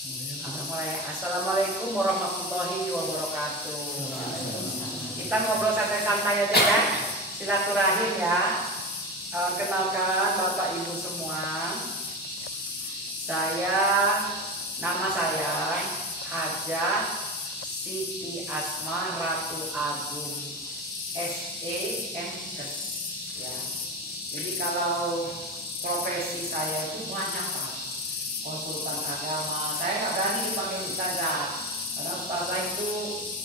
Assalamualaikum warahmatullahi wabarakatuh. Kita ngobrol santai-santai aja ya, silaturahim ya. Kenalkan Bapak Ibu semua, nama saya Hajah Siti Asma Ratu Agung SEMS ya. Jadi kalau profesi saya itu banyak Pak. Konsultan agama, saya nggak berani dipanggil ustazah karena ustazah itu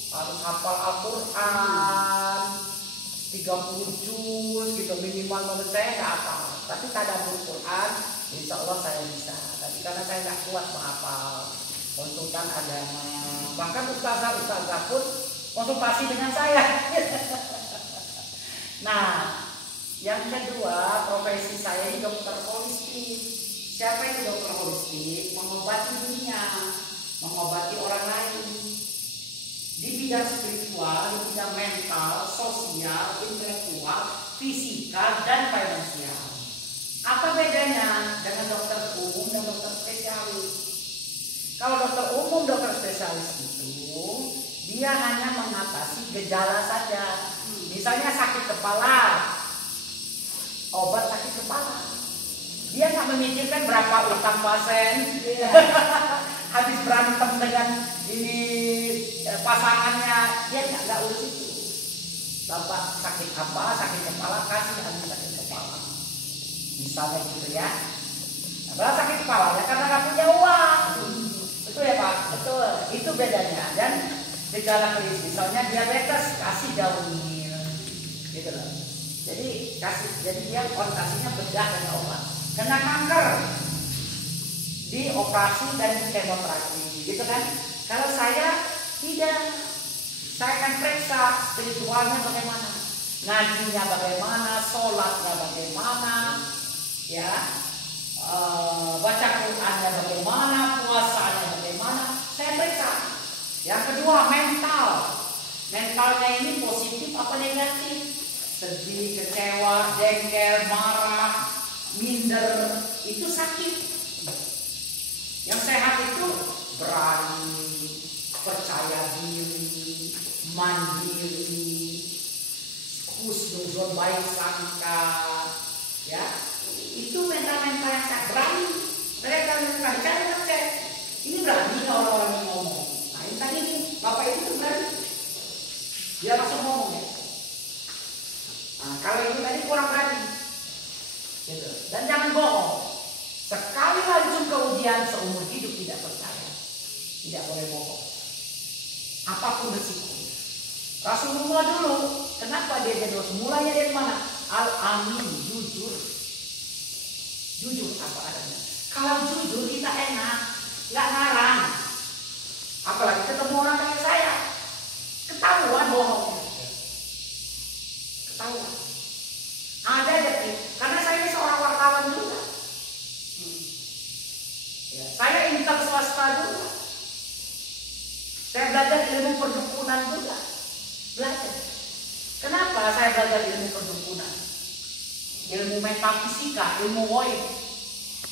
harus hafal Al-Quran 30 juz gitu minimal. Menurut saya nggak hafal, tapi tadabbur Quran insya Allah saya bisa. Tapi karena saya nggak kuat menghafal konsultan agama, bahkan ustazah pun konsultasi dengan saya. Nah, yang kedua, profesi saya ini dokter holistik. Siapa itu dokter holistik? Mengobati dunia, mengobati orang lain di bidang spiritual, di bidang mental, sosial, intelektual, fisika, dan finansial. Apa bedanya dengan dokter umum dan dokter spesialis? Kalau dokter umum, dokter spesialis itu dia hanya mengatasi gejala saja. Misalnya sakit kepala, obat sakit kepala. Dia nggak memikirkan berapa utang pasien, habis berantem dengan ini pasangannya, dia nggak urus itu. Bapak sakit apa, sakit kepala, kasih anti sakit kepala, misalnya gitu ya. Nah, sakit kepala ya karena nggak punya uang, betul ya Pak? Betul. Itu bedanya. Dan gejala klinis, misalnya diabetes, kasih Daunil, gitu loh. Jadi dia konsultasinya bedah dan obat. Kena kanker, dioperasi dan kemoterapi, gitu kan? Kalau saya tidak, saya akan periksa spiritualnya bagaimana, ngajinya bagaimana, sholatnya bagaimana, ya, baca Qurannya bagaimana, puasanya bagaimana, saya periksa. Yang kedua mentalnya ini positif apa negatif, sedih, kecewa, jengkel, marah, minder, itu sakit. Yang sehat itu berani, percaya diri, mandiri, husnuzon, baik sangka, ya. Itu mental-mental yang sehat, berani. Mereka cari ngecek, ini berani orang-orang yang ngomong. Nah ini tadi nih, Bapak itu berani, dia langsung ngomong ya. Nah kalau ini tadi kurang berani. Gitu. Dan jangan bohong. Sekali langsung ke ujian seumur hidup tidak percaya, tidak boleh bohong. Apapun resiko. Rasulullah dulu, kenapa dia jadi Rasul? Mulanya dari mana? Al-Amin, jujur. Jujur apa adanya. Kalau jujur kita enak, nggak ngarang. Apalagi ketemu orang kayak saya, ketahuan bohongnya. Ketahuan. Ada jadi, karena saya ini seorang wartawan juga. Ya, saya intern swasta juga. Saya belajar ilmu perdukunan juga. Belajar. Kenapa saya belajar ilmu perdukunan? Ilmu metafisika, ilmu goib.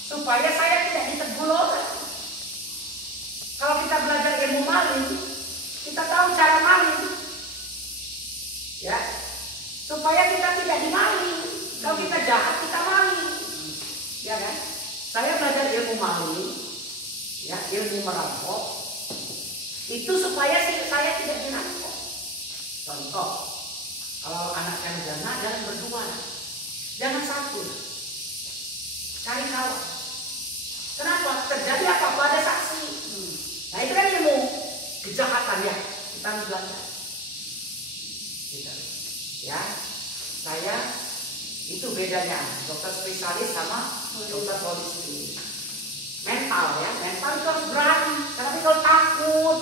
Supaya saya tidak ditegur orang. Kalau kita belajar ilmu maling, kita tahu cara maling. Ya. Supaya kita tidak dimaling. Kalau kita jahat, kita maling. Ya kan? Saya belajar ilmu maling, ya, ilmu merampok. Itu supaya saya tidak dirampok. Contoh, kalau anak sarjana jangan berdua, jangan satu. Cari kawan. Kenapa? Terjadi apa-apa ada saksi. Nah itu kan ilmu kejahatan ya. Kita belajar. Ya, saya itu bedanya dokter spesialis sama dokter holistik. Mental ya, mental itu harus berani. Tapi kalau takut,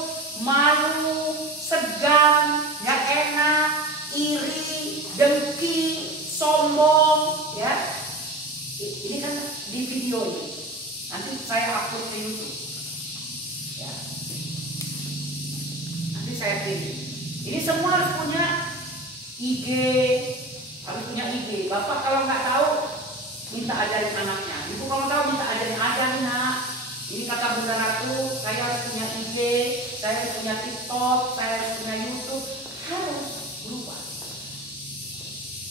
malu, segan, nggak enak, iri, dengki, sombong, ya. Ini kan di video ini. Nanti saya upload ke YouTube. Ya. Nanti saya pilih. Ini semua harus punya IG, harus punya IG. Bapak kalau nggak tahu, minta ajarin anaknya. Ibu kalau tahu minta ajarin nak. Ini kata Bunda Ratu, saya IG, saya harus punya TikTok, saya harus punya YouTube, harus berubah.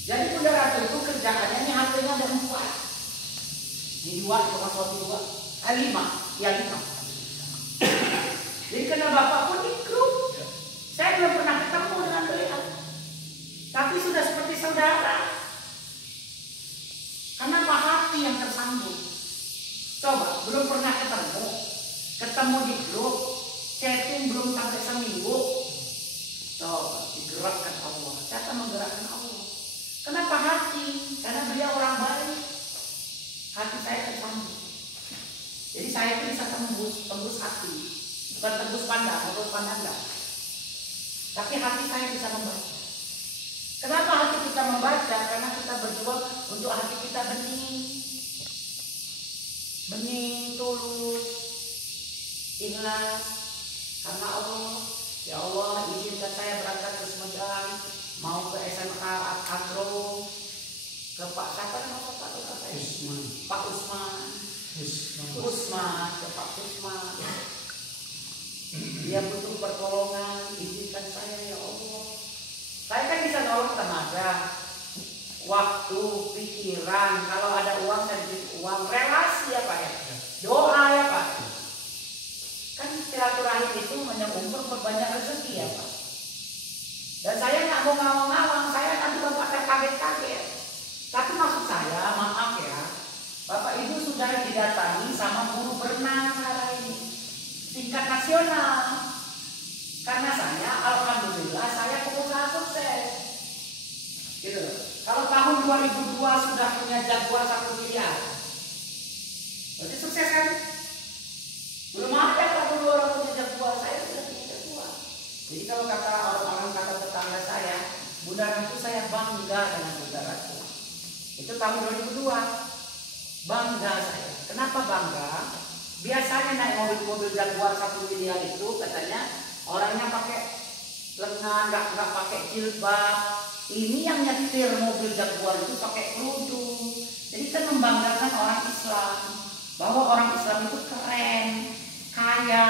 Jadi Bunda Ratu itu kerjaannya ini HP-nya ada 4. Ini 2, bukan suatu 2, 5, ya 5. Jadi karena Bapak pun di grup, saya belum pernah ketemu dengan beliau, tapi sudah seperti saudara. Kenapa hati yang tersambung? Coba, belum pernah ketemu di grup, chatting belum sampai seminggu. Coba, digerakkan Allah. Siapa menggerakkan Allah? Kenapa hati? Karena beliau orang baik. Hati saya tersambung. Jadi saya itu bisa tembus hati. Bukan tembus pandang, enggak. Tapi hati saya bisa membaca. Kenapa hati kita membaca? Karena kita berjuang untuk hati kita bening, tulus, ikhlas. Karena Allah, ya Allah, izinkan saya berangkat ke Sumedang, mau ke SMK Agro, ke Pak siapa nama Pak Usman. Pak Usman, ke Pak Usman. Dia butuh pertolongan, izinkan saya ya Allah. Saya kan bisa nolong tenaga, waktu, pikiran. Kalau ada uang saya beri uang, relasi ya Pak ya, doa ya Pak. Kan silaturahim itu menyumbang berbanyak rezeki ya Pak. Dan saya nggak mau ngawang-ngawang, saya nanti Bapak terkaget-kaget. Tapi maksud saya, maaf ya, Bapak Ibu sudah didatangi sama guru berenang sekarang ini, tingkat nasional. Karena saya, alhamdulillah, saya pengusaha sukses. Gitu. Kalau tahun 2002 sudah punya jaguar 1 miliar, berarti sukses kan? Belum ada kalau orang punya jaguar, saya sudah punya jaguar. Jadi kalau kata orang-orang, kata tetangga saya, Bunda Ratu, saya bangga dengan Bunda Ratu. Itu tahun 2002, bangga saya. Kenapa bangga? Biasanya naik mobil-mobil jaguar 1 miliar itu katanya orangnya pakai lengan, nggak pakai jilbab. Ini yang nyetir mobil jaguar itu pakai kerudung. Jadi kan membanggakan orang Islam, bahwa orang Islam itu keren, kaya,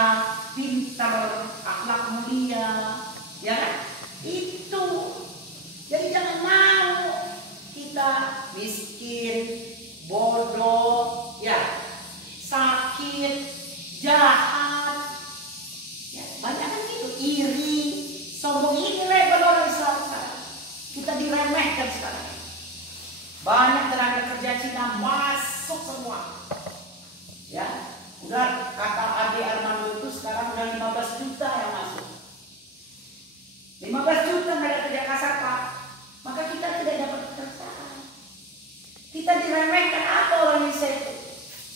pintar, akhlak mulia, ya kan? Itu. Jadi jangan mau kita miskin, bodoh, ya, sakit, jahat, ya, banyak kan gitu, iri, sombong. Ini level orang Islam sekarang. Kita diremehkan sekarang. Banyak tenaga kerja Cina masuk semua. Ya, udah kata Ade Armando itu sekarang udah 15 juta yang masuk. 15 juta nggak ada kerja kasar Pak. Maka kita tidak dapat pekerjaan. Kita diremehkan. Apa orang Indonesia itu?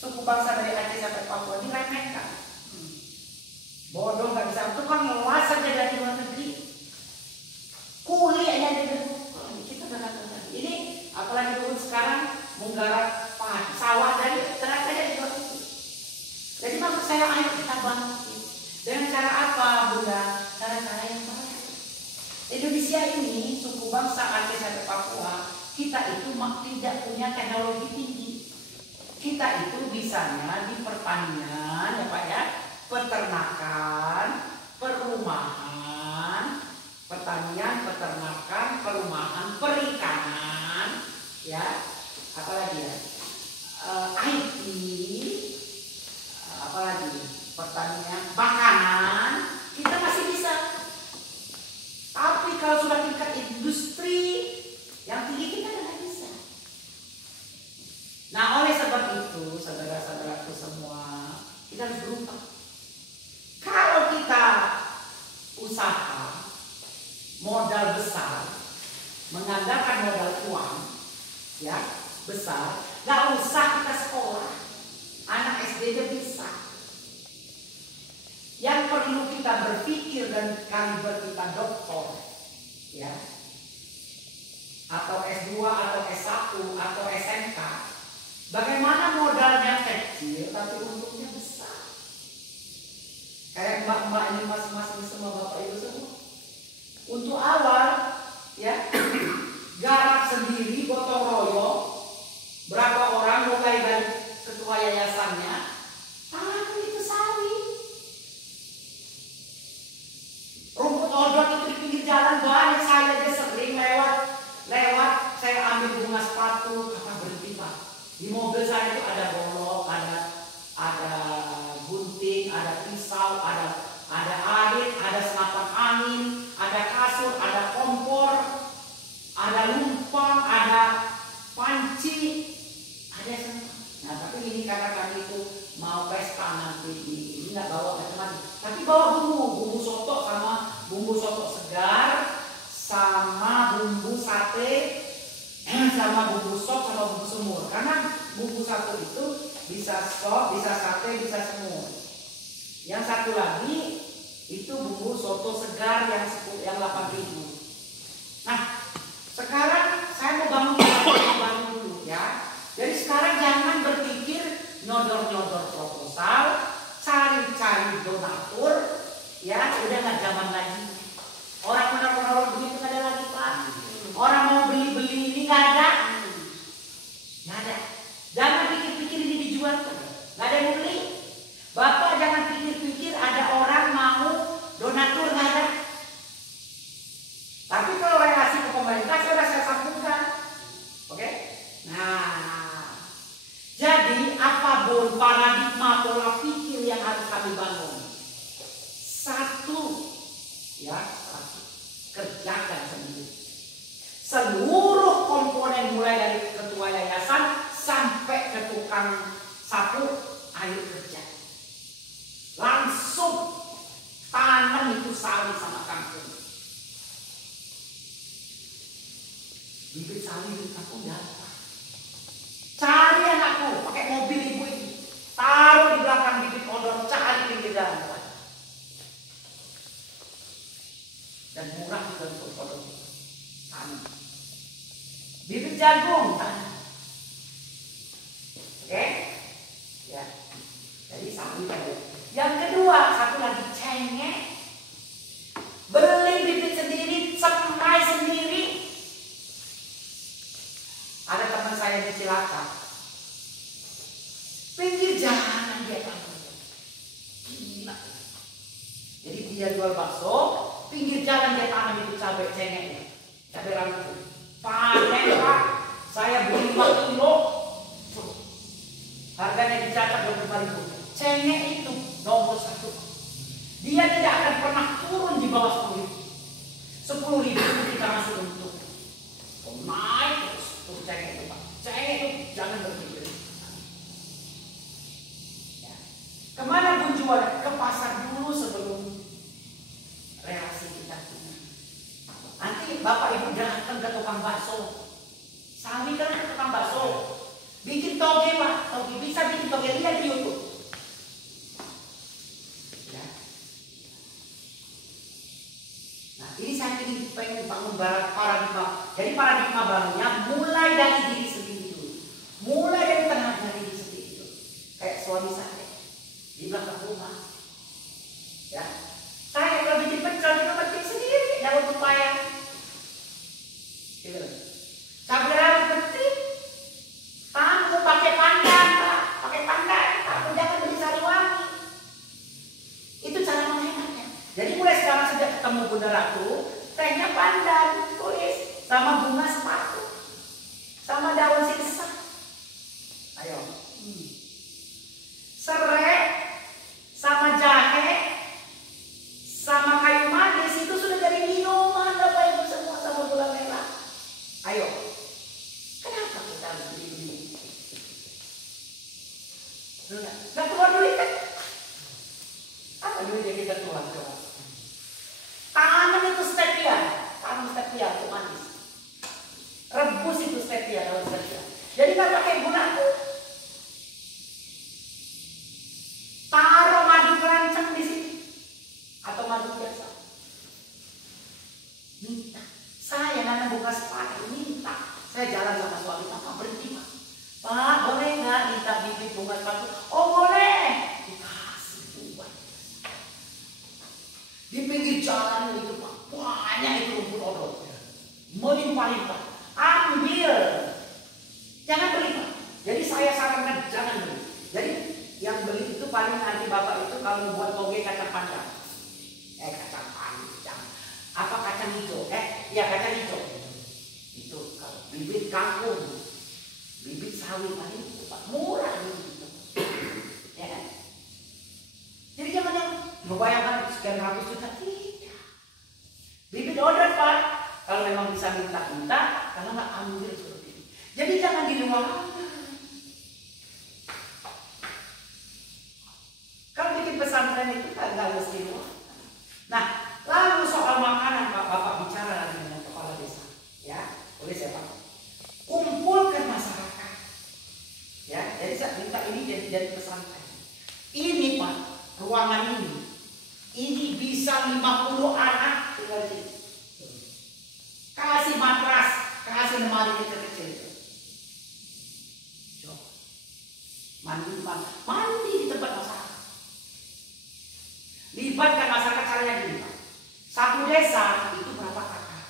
Suku bangsa dari Aceh sampai Papua diremehkan. Bodoh, nggak bisa. Tukang ngelas saja dari luar negeri. Kuliahnya dari kita berangkat lagi. Ini apalagi dulu sekarang menggarap sawah dari tenaganya di luar negeri. Jadi maksud saya, ayo kita bangkit. Dengan cara apa Bunda? Cara-cara yang baik. Indonesia ini, suku bangsa Aceh sampai Papua, kita itu tidak punya teknologi tinggi. Kita itu bisanya di pertanian, ya Pak ya, peternakan, perumahan, pertanian, peternakan, perumahan, perikanan, ya, apalagi ya, IT, apalagi pertanian, makanan, kita masih bisa. Tapi kalau sudah tingkat industri yang tinggi, kita tidak bisa. Nah, oleh sebab itu, saudara-saudaraku semua, kita harus berubah. Kalau kita usaha, modal besar, mengandalkan modal uang, ya, besar, nggak usah kita sekolah. Anak SD aja bisa. Yang perlu kita berpikir dan kaliber kita doktor, ya, atau S2 atau S1 atau SMK. Bagaimana modalnya kecil tapi untungnya besar. Kayak mbak-mbak ini, mas-mas ini semua, bapak ibu semua. Untuk awal, ya, garap sendiri, gotong royong, berapa orang mulai dari ketua yayasannya, tangan itu sawi. Di mobil saya itu ada golok, ada gunting, ada pisau, ada arit, ada senapan angin, ada kasur, ada kompor, ada lumpang, ada panci, ada semua. Nah, tapi ini karena kami itu mau pesta nanti ini nggak bawa macam-macam, tapi bawa bumbu soto sama bumbu soto segar, sama bumbu sate, sama bumbu sop, sama bumbu semur. Karena bumbu satu itu bisa sop, bisa sate, bisa semur. Yang satu lagi itu bumbu soto segar yang 8.000. Nah, sekarang saya mau bangun dulu ya. Jadi sekarang jangan berpikir nyodor-nyodor proposal, cari-cari donatur, ya udah nggak zaman lagi. Orang menolak begitu nggak ada lagi Pak. Orang mau beli ini nggak ada. Jangan pikir-pikir ini dijual, nggak ada yang mau beli. Bapak jangan pikir-pikir ada orang mau donatur, nggak ada. Tapi kalau relasi ke pemerintah sudah saya sambungkan, oke? Nah, jadi apapun paradigma pola pikir yang harus kami bangun, satu, kerjakan sendiri. Seluruh komponen mulai dari ketua yayasan sampai ke tukang sapu, ayo kerja. Langsung tanam itu sawi sama kangkung. Bibit sawi di kampung dapat. Cari anakku pakai mobil ibu ini, taruh di belakang bibit odol, cari pinggir jalan. Dan murah juga untuk odol. Tanam. Bibit jagung tanam. Oke? Ya. Jadi sawi tadi. Yang kedua, satu lagi cengek. Beli bibit sendiri, semai sendiri. Ada teman saya di Cilacap, pinggir jalan dia tanam. Gila. Jadi dia jual bakso, pinggir jalan dia tanam itu cabai cengeknya, cabai rawit. Panen Pak, saya beli 5 kilo, harganya di Cilacap 25.000. Cengek itu nomor 1. Dia tidak akan pernah turun di bawah 10.000. 10.000 kita masuk untuk naik terus. Cengek itu Pak, cengek itu jangan berpikir. Ya. Kemana pun jual? Ke pasar dulu sebelum relasi kita punya. Nanti bapak ibu datang ke tukang bakso, sawi kan ke tukang bakso, bikin toge Pak, toge bisa bikin toge, lihat di YouTube. Ya. Nah ini saya ingin pengen bangun paradigma. Jadi paradigma barunya mulai dari diri sendiri dulu. Mulai dari tenaga diri sendiri dulu. Kayak suami saya di belakang rumah. Ya. Saya kalau bikin pecel itu petik sendiri, jangan upaya. Gitu. Cabai rawit petik. Kamu pakai pandan, Pak. Pakai pandan. Kamu jangan beli Sariwangi. Itu cara menghematnya. Jadi mulai sekarang sejak ketemu Bunda Ratu, tehnya pandan, tulis. Sama bunga sepatu, sama daun singsa. Ayo, serai, sama jahe, sama kayu manis itu sudah jadi minuman Bapak Ibu semua, sama gula merah. Ayo, kenapa kita harus beli? Nggak keluar duit kan? Apa duit yang kita keluar? Tanam itu stevia, tanam stevia itu manis. Rebus itu stevia daun stevia. Jadi nggak pakai gula. Taruh madu kerancang di sini atau madu biasa. Minta. Saya nanam bunga sepatu minta. Saya jalan sama suami, Pak berhenti Pak. Pak boleh nggak minta bibit bunga sepatu? Oh boleh. Dikasih buat. Di pinggir jalan itu Pak banyak itu rumput odol. Melimpah-limpah. Ambil, jangan beli Pak. Jadi saya sarankan jangan beli. Jadi yang beli itu paling nanti bapak itu kalau membuat toge kacang panjang, kacang panjang, apa kacang hijau, ya kacang hijau. Itu kalau bibit kangkung, Bibit sawit aja itu Pak, murah gitu. Ya kan? Jadi jangan yang membayangkan sekian ratus juta, tidak. Bibit order Pak, kalau memang bisa minta-minta, kalau nggak ambil seperti ini. Jadi jangan di luar. Kalau bikin pesantren itu kan nggak mesti luar. Nah, lalu soal makanan Pak, Bapak bicara lagi dengan kepala desa, ya, boleh saya Pak? Kumpulkan masyarakat, ya. Jadi saya minta ini jadi pesantren. Ini Pak, ruangan ini bisa 50 anak tinggal di sini. Kasih matras, kasih lemari kecil-kecil. Mandi di tempat masyarakat. Libatkan masyarakat caranya gini Pak. Satu desa itu berapa kakak?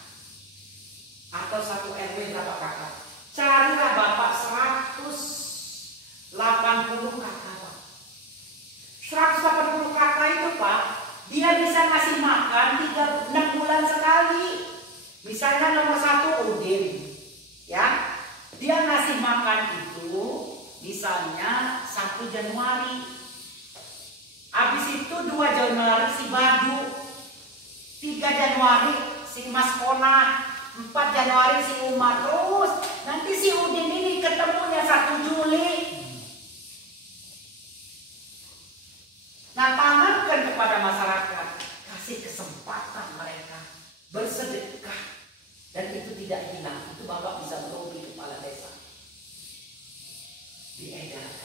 Atau satu RW berapa kakak? Carilah Bapak 180 kakak Pak. 180 kakak itu Pak, dia bisa ngasih makan 6 bulan sekali. Misalnya nomor 1 Udin, ya, dia ngasih makan itu misalnya 1 Januari. Habis itu 2 Januari si Badu, 3 Januari si Mas Kona, 4 Januari si Umar, terus nanti si Udin ini ketemunya 1 Juli. Nah, tanamkan kepada masyarakat, kasih kesempatan mereka bersedekah, dan itu tidak hilang. Itu Bapak bisa melobi kepala desa, diedarkan.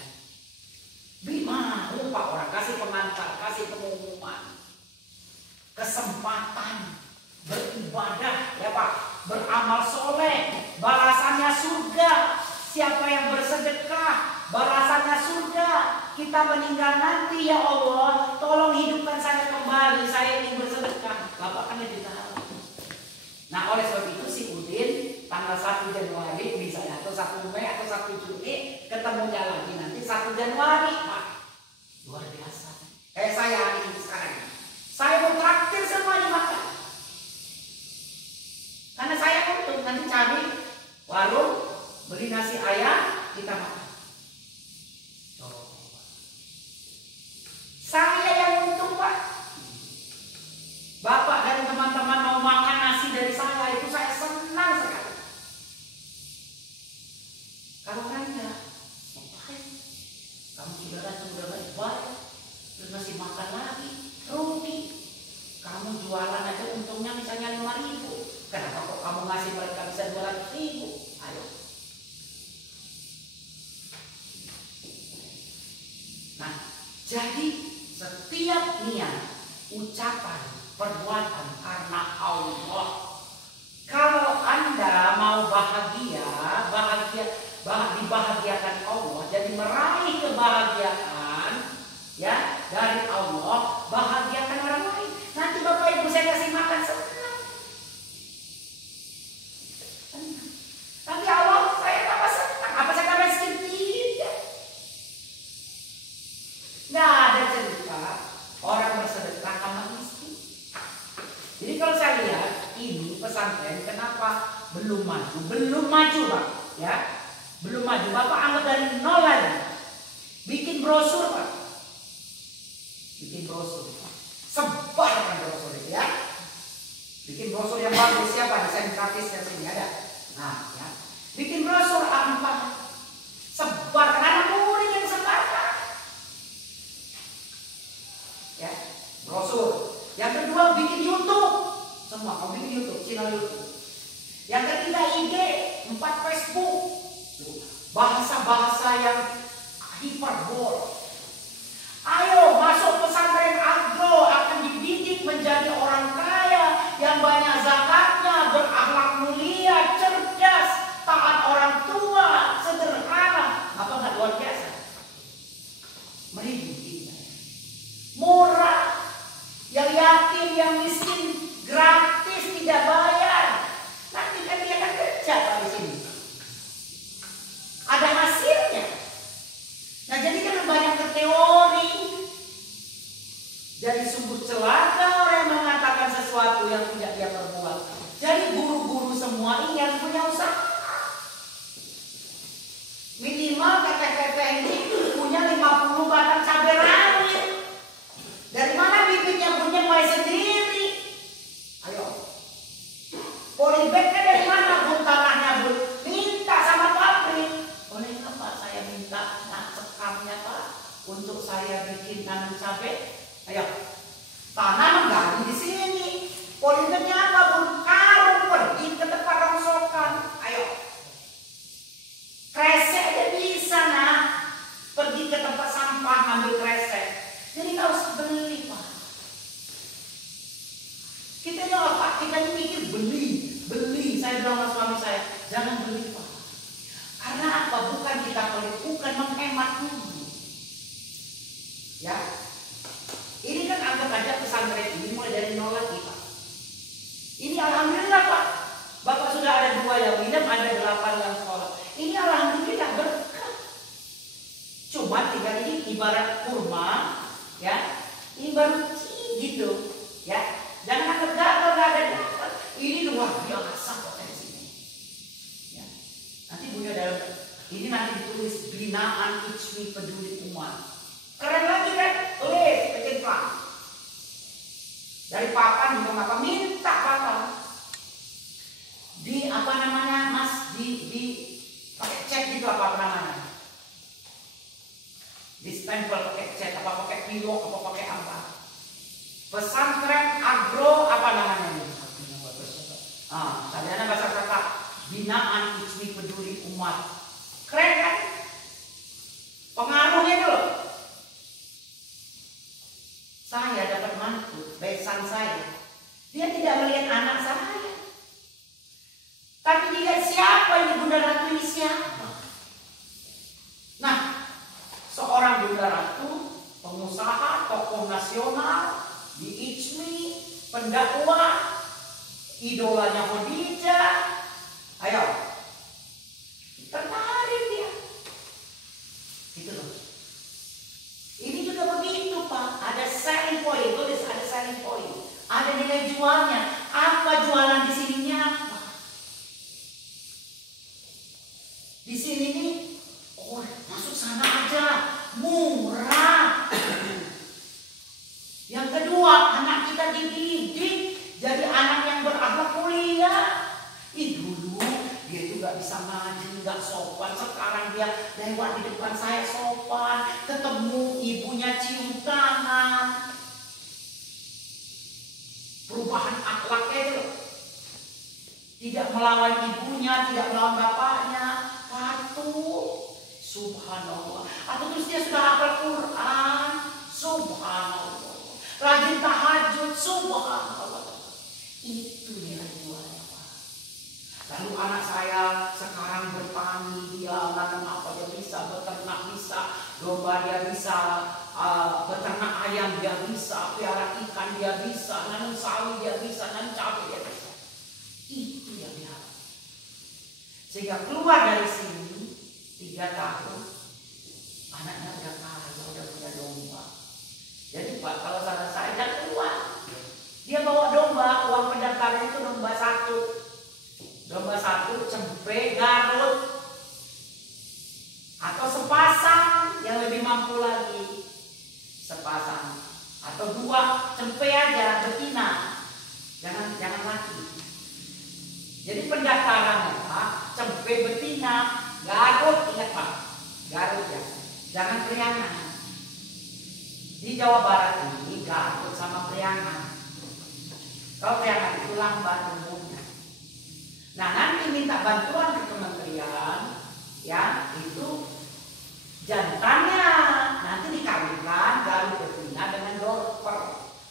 Mau Pak orang kasih pengantar, kasih pengumuman, kesempatan beribadah ya Pak, beramal soleh, balasannya surga. Siapa yang bersedekah, balasannya surga. Kita meninggal nanti ya Allah, tolong hidupkan saya kembali, saya ingin bersedekah. Bapak kan lebih tahu. Nah, oleh sebab itu si Udin tanggal 1 Januari misalnya, atau 1 Mei atau 1 Juni, ketemunya lagi nanti 1 Januari Pak. Luar biasa. Kayak saya hari ini sekarang, saya mau traktir semuanya makan. Karena saya untung, nanti cari warung, beli nasi ayam, kita makan. Saya yang untung Pak. Bapak dan teman-teman mau makan nasi dari saya, itu saya senang sekali. Kalau Anda ngapain? Kamu sudah datang udah baik-baik, terus masih makan lagi, rugi. Kamu jualan aja untungnya misalnya 5.000. Kenapa kok kamu ngasih mereka bisa 200.000? Ayo. Nah, jadi setiap niat, ucapan, perbuatan karena Allah. Kalau Anda mau dibahagiakan Allah, jadi meraih kebahagiaan ya dari Allah, bahagiakan orang lain. Nanti Bapak Ibu saya kasih makan senang. Nanti Allah saya tambah senang. Apa saya tambah miskin? Tidak. Nggak ada cerita orang bersedekah sama miskin. Jadi kalau saya lihat ini pesantren kenapa belum maju? Belum maju Pak, ya. Belum maju. Bapak anggap dari nol lagi. Bikin brosur Pak. Bikin brosur. Sebarkan brosur itu ya. Bikin brosur yang bagus, siapa desain grafisnya sini ada. Nah, ya. Bikin brosur A4. Sebarkan, anak murid yang sebarkan. Ya, brosur. Yang kedua bikin YouTube. Semua kamu bikin YouTube, channel YouTube. Yang ketiga IG, 4 Facebook. Bahasa-bahasa yang hiperbol. Ayo masuk pesantren agro, akan dididik menjadi orang kaya yang banyak zakatnya, berakhlak mulia, cerdas, taat orang tua, sederhana. Apa nggak luar biasa? Merinding. Murah, yang yatim, yang miskin gratis, tidak bayar. Nanti kan dia akan kerja Pak di sini. Ada hasilnya. Nah, jadi kan banyak ke teori. Jadi sungguh celaka orang yang mengatakan sesuatu yang tidak dia perbuat. Jadi guru-guru semua ini harus punya usaha. cabai? Ayo. Tanah menggali di sini. Polinternya apa, Bun? Karung, pergi ke tempat rongsokan. Ayo. Kresek aja bisa, nah. Pergi ke tempat sampah ngambil kresek. Jadi nggak usah beli, Pak. Kita nyawa, Pak. Kita ini mikir beli. Saya bilang sama suami saya, jangan beli, Pak. Karena apa? Bukan kita pelit, bukan menghemat dulu. Ya. Ini kan anggap aja pesantren ini mulai dari nol lagi, Pak. Ini alhamdulillah, Pak. Bapak sudah ada 2 yang minum, ada 8 yang sekolah. Ini alhamdulillah berkah. Cuma tinggal ini ibarat kurma, ya. Ini baru gitu, ya. Jangan anggap gagal, gak ada gagal. Ini luar biasa potensinya. Ya. Nanti punya dalam ini nanti ditulis binaan ICMI peduli umat. Keren lagi kan? Tulis, kecil-kecil. Dari papan juga Bapak minta papan. Di apa namanya, Mas? Di pakai cek gitu apa namanya? Di stempel pakai cek, apa pakai pilok, apa pakai apa? Pesantren agro apa namanya ini? Sarjana bahasa kata binaan ICMI peduli umat. Keren kan? Pengaruhnya itu loh. Saya dapat mantu, besan saya. Dia tidak melihat anak saya. Tapi dilihat siapa ini Bunda Ratu ini siapa? Nah, seorang Bunda Ratu, pengusaha, tokoh nasional, di ICMI, pendakwah, idolanya Khadijah. Ayo, tertarik dia. Gitu loh. Ini juga begitu, Pak. Ada selling point, tulis ada selling point. Ada nilai jualnya. Apa jualan di sininya apa? Di sini nih, oh masuk sana aja, murah. Yang kedua, anak kita dididik jadi anak yang berakhlak mulia. Dulu dia itu gak bisa ngaji, gak sopan. Sekarang dia lewat di depan saya sopan. Ketemu ibunya cium tangan. Perubahan akhlaknya itu. Tidak melawan ibunya, tidak melawan bapaknya. Patuh. Subhanallah. Atau terus dia sudah hafal Quran. Subhanallah. Rajin tahajud. Subhanallah. Itu nilai jualnya, Pak. Lalu anak saya sekarang bertani, dia nanam apa dia bisa, beternak bisa, domba dia bisa, beternak ayam dia bisa, piara ikan dia bisa, nanam sawi dia bisa, nanam cabai dia bisa. Itu yang diharapkan. Sehingga keluar dari sini 3 tahun, anaknya udah kaya, udah punya domba. Jadi Pak, kalau saran saya jangan keluar. Dia bawa domba, uang pendaftaran itu domba 1. Domba 1, cempe, Garut. Atau sepasang yang lebih mampu lagi. Sepasang. Atau 2, cempe aja, betina. Jangan laki. Jadi pendaftarannya Pak, cempe betina, Garut, ingat Pak. Garut ya. Jangan Priangan. Di Jawa Barat ini Garut sama Priangan. Kalau Priangan itu lambat tumbuhnya. Nah nanti minta bantuan ke kementerian, ya itu jantannya nanti dikawinkan Garut betina dengan dorper,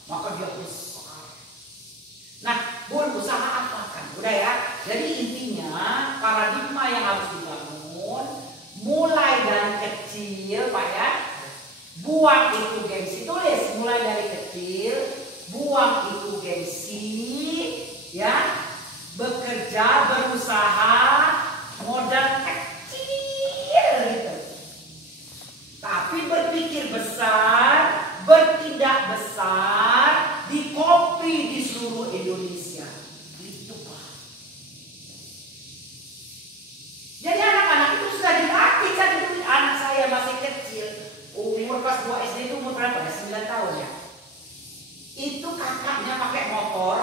maka dia besar. Nah, Bun, usaha apa kan? Udah ya. Jadi intinya paradigma yang harus dibangun mulai dari kecil, Pak ya. Buang itu gengsi, tulis mulai dari kecil, buang itu gengsi, ya, bekerja, berusaha, modal kecil gitu. Tapi berpikir besar, bertindak besar, dikopi di seluruh Indonesia. Itu Pak. Jadi anak-anak itu sudah dilatih cari duit. Anak saya masih kecil. Umur kelas 2 SD itu umur berapa ya? 9 tahun ya. Itu kakaknya pakai motor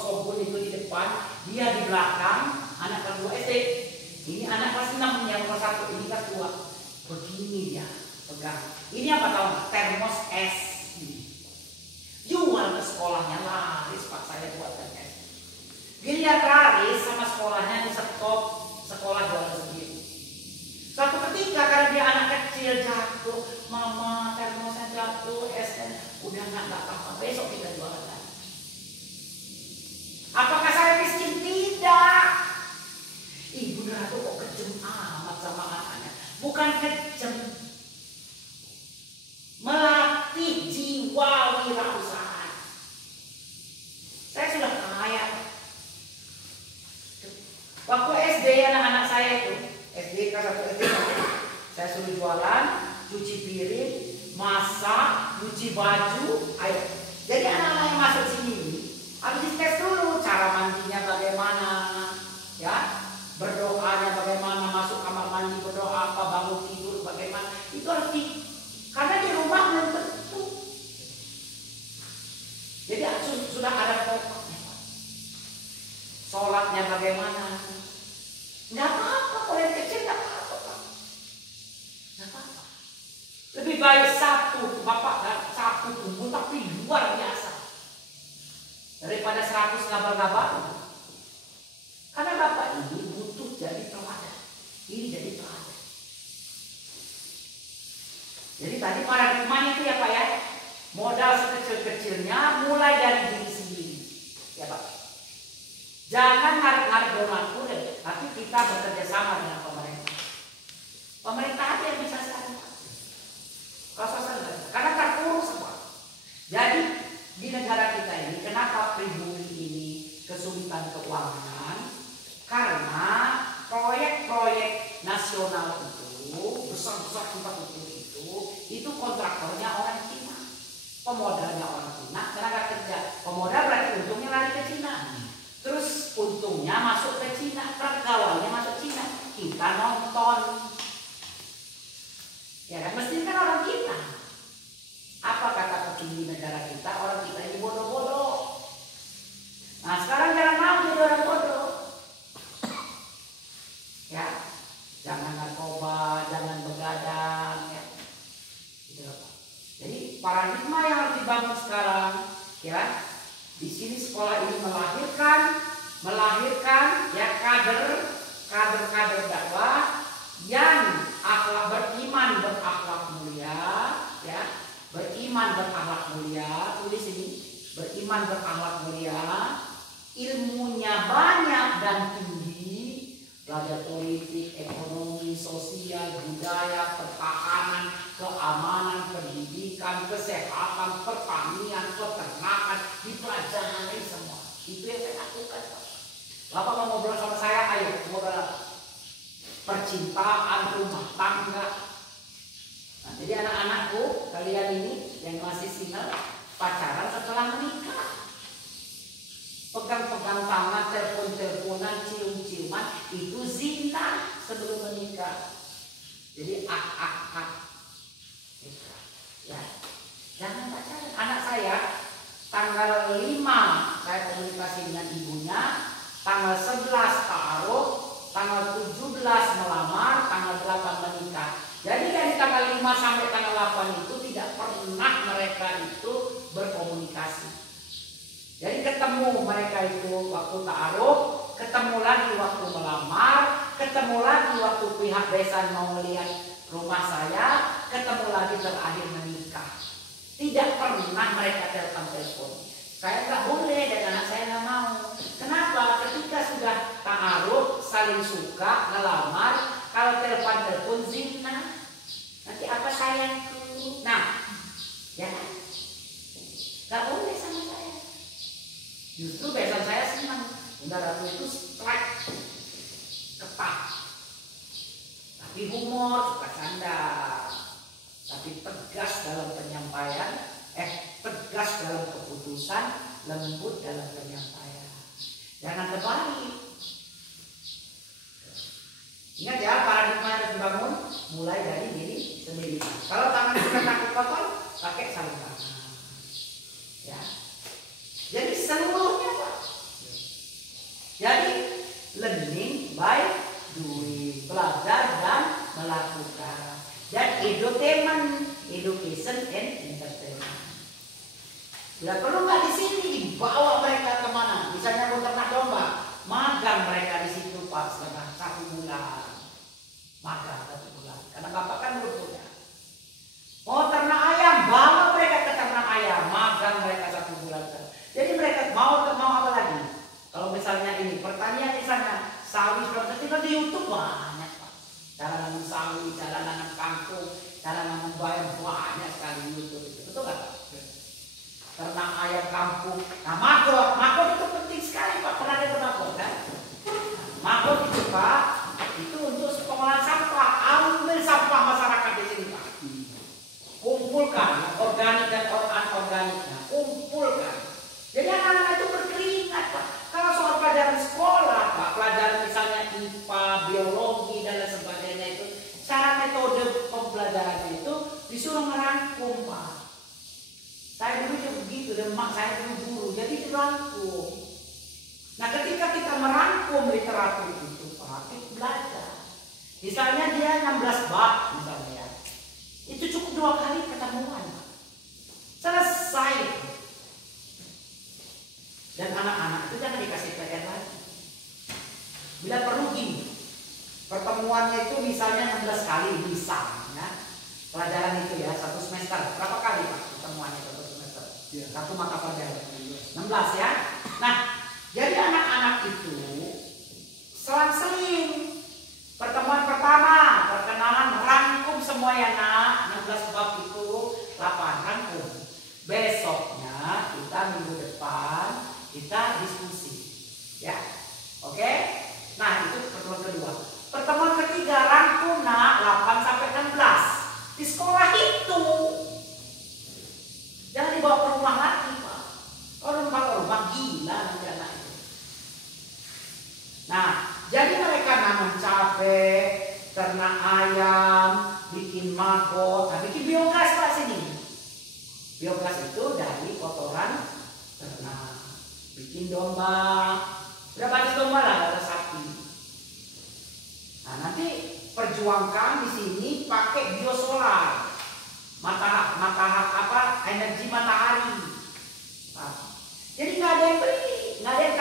Shogun itu di depan, dia di belakang, anak kelas 2 SD. Ini anak kelas 6 yang kelas 1, ini kelas 2. Begini dia pegang. Ini apa tahu? Termos es. cuci baju, ayo. Jadi anak-anak yang masuk sini harus dites dulu cara mandinya bagaimana, ya, berdoanya bagaimana, masuk kamar mandi berdoa apa, bangun tidur bagaimana, itu harus karena di rumah belum tentu. Jadi sudah ada pokoknya. Sholatnya bagaimana? Nggak apa-apa, kalau yang kecil nggak apa-apa, Pak. Nggak apa-apa. Lebih baik satu, Bapak dan satu tumbuh tapi luar biasa daripada 100 ngabal-ngabal. Karena Bapak ini butuh jadi teladan. Ini jadi teladan. Jadi tadi paradigmanya itu ya Pak ya, modal sekecil-kecilnya mulai dari diri sendiri, ya Pak. Jangan narik-narik donatur, tapi kita bekerja sama dengan pemerintah. Pemerintah aja yang bisa sekarang. Karena terurus Pak. Jadi di negara kita ini kenapa pribumi ini kesulitan keuangan? Karena proyek-proyek nasional itu besar-besar tempat itu kontraktornya orang Cina, pemodalnya orang Cina, tenaga kerja pemodal berarti untungnya lari ke Cina. Terus untungnya masuk ke Cina, pergaulannya masuk Cina. Kita nonton. Ya kan, mesti kan orang kita. Apa kata petinggi negara kita? Orang kita ini bodoh-bodoh. Nah sekarang jangan mau jadi orang bodoh. Ya, jangan narkoba, jangan begadang. Ya. Gitu, jadi paradigma yang harus dibangun sekarang, ya. Di sini sekolah ini melahirkan ya kader dakwah yang akhlak beriman berakhlak mulia, ya, beriman berakhlak mulia, tulis ini, beriman berakhlak mulia, ilmunya banyak dan tinggi, belajar politik, ekonomi, sosial, budaya, pertahanan, keamanan, pendidikan, kesehatan, pertanian, peternakan, dipelajari semua. Itu yang saya lakukan, Pak. Bapak mau ngobrol sama saya, ayo ngobrol percintaan, rumah tangga. Nah, jadi anak-anakku, kalian ini yang masih single, pacaran setelah menikah. Pegang-pegang tangan, telepon-teleponan, cium-ciuman, itu zina sebelum menikah. Jadi ya, jangan pacaran. Anak saya tanggal 5 saya komunikasi dengan ibunya, tanggal 11 ta'aruf, tanggal 17 melamar, tanggal 8 menikah. Jadi dari tanggal 5 sampai tanggal 8 itu tidak pernah mereka itu berkomunikasi. Jadi ketemu mereka itu waktu ta'aruf, ketemu lagi waktu melamar, ketemu lagi waktu pihak desa mau melihat rumah saya, ketemu lagi terakhir menikah. Tidak pernah mereka telepon. Saya nggak boleh dan anak saya nggak mau. Kenapa? Ketika sudah ta'aruf, saling suka, ngelamar, kalau telepon zina, nanti apa sayangku? Nah, ya, nggak boleh sama saya. Justru besan saya senang. Bunda Ratu itu strike, ketat, tapi humor, suka canda, tapi tegas dalam penyampaian, tegas dalam keputusan, lembut dalam penyampaian. Jangan terbalik. Ingat ya, paradigma yang dibangun mulai dari diri sendiri. Kalau tangan kita takut kotor, pakai sarung tangan. Ya. Jadi seluruhnya Pak. Jadi learning by doing, belajar dan melakukan. Dan edutainment, education and entertainment. Bila perlu nggak di sini, dibawa mereka kemana? Misalnya mau ternak domba, magang mereka di situ Pak selama 1 bulan. Magang 1 bulan. Karena Bapak kan belum punya. Mau ternak ayam, bawa mereka ke ternak ayam, magang mereka 1 bulan. Jadi mereka mau apa lagi? Kalau misalnya ini pertanian, misalnya sawi, kalau di YouTube banyak Pak. Cara nanam sawi, cara nanam kangkung, cara nanam bayam, banyak sekali di YouTube itu. Betul nggak Pak? Ternak ayam kampung. Nah, magot itu penting sekali Pak. Pernah ada magot kan? Magot itu Pak, itu untuk pengolahan sampah. Ambil sampah masyarakat di sini Pak. Kumpulkan organik dan Demak, saya dulu guru, jadi dirangkum. Nah, ketika kita merangkum literatur itu, Pak, kita belajar. Misalnya dia 16 bab, misalnya ya. Itu cukup 2 kali pertemuan, Pak. Selesai. Dan anak-anak itu jangan dikasih PR lagi. Bila perlu gini, pertemuannya itu misalnya 16 kali bisa, ya. Pelajaran itu ya, 1 semester. Berapa kali Pak pertemuannya 1 semester? Ya. 1 mata pelajaran. 16 ya. Nah, jadi anak-anak itu selang-seling. Pertemuan pertama, perkenalan, rangkum semua ya nak. 16 bab itu 8, rangkum. Besoknya kita minggu depan kita diskusi. Ya. Oke? Nah, itu pertemuan kedua. Pertemuan ketiga, rangkum nak 8 sampai 16. Di sekolah itu. Jangan dibawa ke rumah lagi, Pak. Kalau dibawa ke rumah gila nanti anak itu. Nah, jadi mereka nanam cabai, ternak ayam, bikin maggot, bikin biogas Pak sini. Biogas itu dari kotoran ternak. Bikin domba. Berapa jenis domba lah, ada sapi. Nah, nanti perjuangkan di sini pakai biosolar. Energi matahari. Nah, jadi nggak ada yang beli, nggak ada yang